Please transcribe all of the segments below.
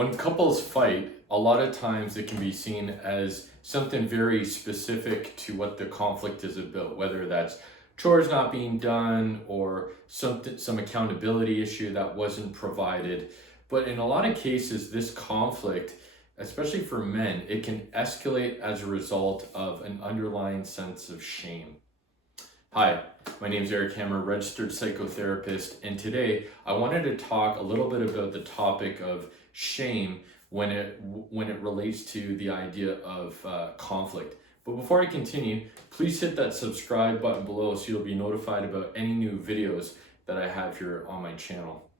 When couples fight, a lot of times it can be seen as something very specific to what the conflict is about, whether that's chores not being done or some accountability issue that wasn't provided. But in a lot of cases, this conflict, especially for men, it can escalate as a result of an underlying sense of shame. Hi, my name is Eric Hammer, registered psychotherapist, and today I wanted to talk a little bit about the topic of shame when it relates to the idea of conflict. But before I continue, please hit that subscribe button below so you'll be notified about any new videos that I have here on my channel.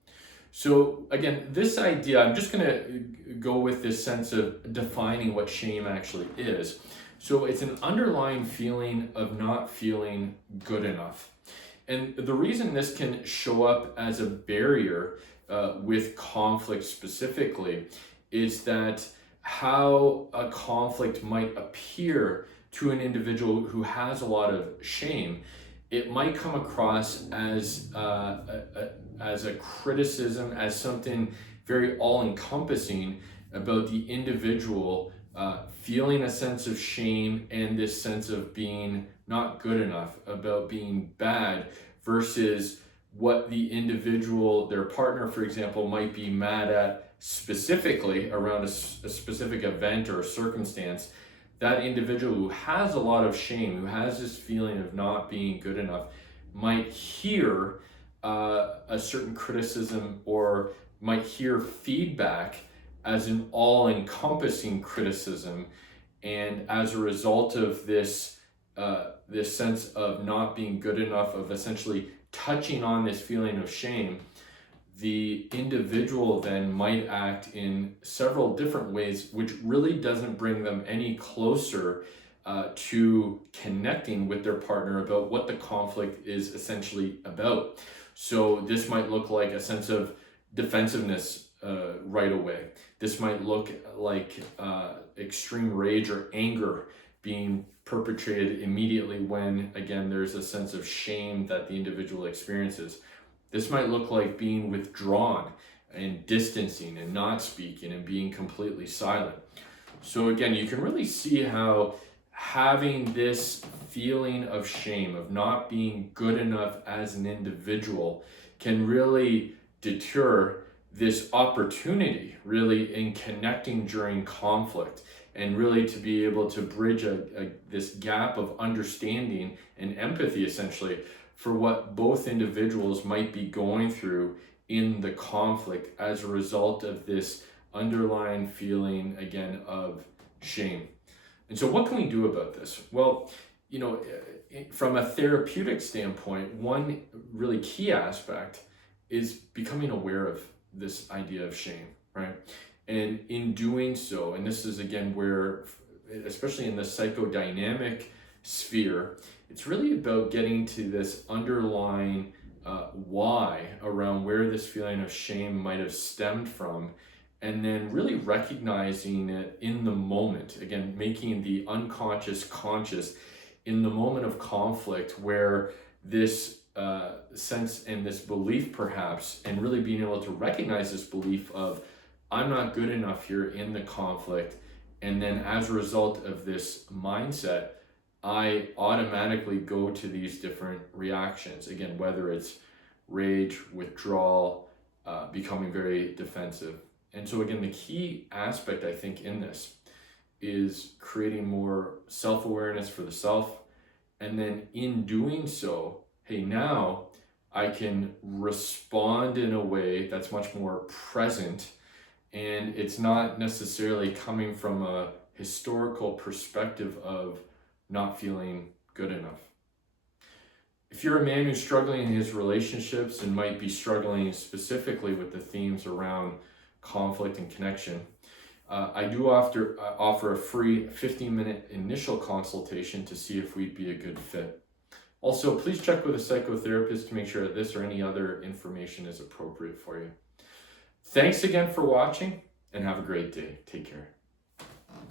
So again, this idea, I'm just going to go with this sense of defining what shame actually is. So it's an underlying feeling of not feeling good enough. And the reason this can show up as a barrier with conflict specifically is that how a conflict might appear to an individual who has a lot of shame, it might come across as a criticism, as something very all-encompassing about the individual feeling a sense of shame and this sense of being not good enough, about being bad, versus what the individual, their partner, for example, might be mad at specifically around a specific event or circumstance. That individual who has a lot of shame, who has this feeling of not being good enough, might hear a certain criticism or might hear feedback as an all-encompassing criticism, and as a result of this sense of not being good enough, of essentially touching on this feeling of shame, the individual then might act in several different ways, which really doesn't bring them any closer to connecting with their partner about what the conflict is essentially about. So this might look like a sense of defensiveness right away. This might look like extreme rage or anger being perpetrated immediately when, again, there's a sense of shame that the individual experiences. This might look like being withdrawn and distancing and not speaking and being completely silent. So again, you can really see how having this feeling of shame, of not being good enough as an individual, can really deter this opportunity really in connecting during conflict, and really to be able to bridge this gap of understanding and empathy essentially for what both individuals might be going through in the conflict as a result of this underlying feeling, again, of shame. And so what can we do about this? Well, from a therapeutic standpoint, one really key aspect is becoming aware of this idea of shame, right? And in doing so, and this is again where, especially in the psychodynamic sphere, it's really about getting to this underlying why around where this feeling of shame might have stemmed from, and then really recognizing it in the moment, again, making the unconscious conscious in the moment of conflict, where this sense and this belief perhaps, and really being able to recognize this belief of I'm not good enough here in the conflict, and then as a result of this mindset, I automatically go to these different reactions, again, whether it's rage, withdrawal, becoming very defensive. And so again, the key aspect I think in this is creating more self-awareness for the self, and then in doing so, hey, now I can respond in a way that's much more present, and it's not necessarily coming from a historical perspective of not feeling good enough. If you're a man who's struggling in his relationships and might be struggling specifically with the themes around conflict and connection, I do offer a free 15-minute initial consultation to see if we'd be a good fit. Also, please check with a psychotherapist to make sure that this or any other information is appropriate for you. Thanks again for watching, and have a great day. Take care.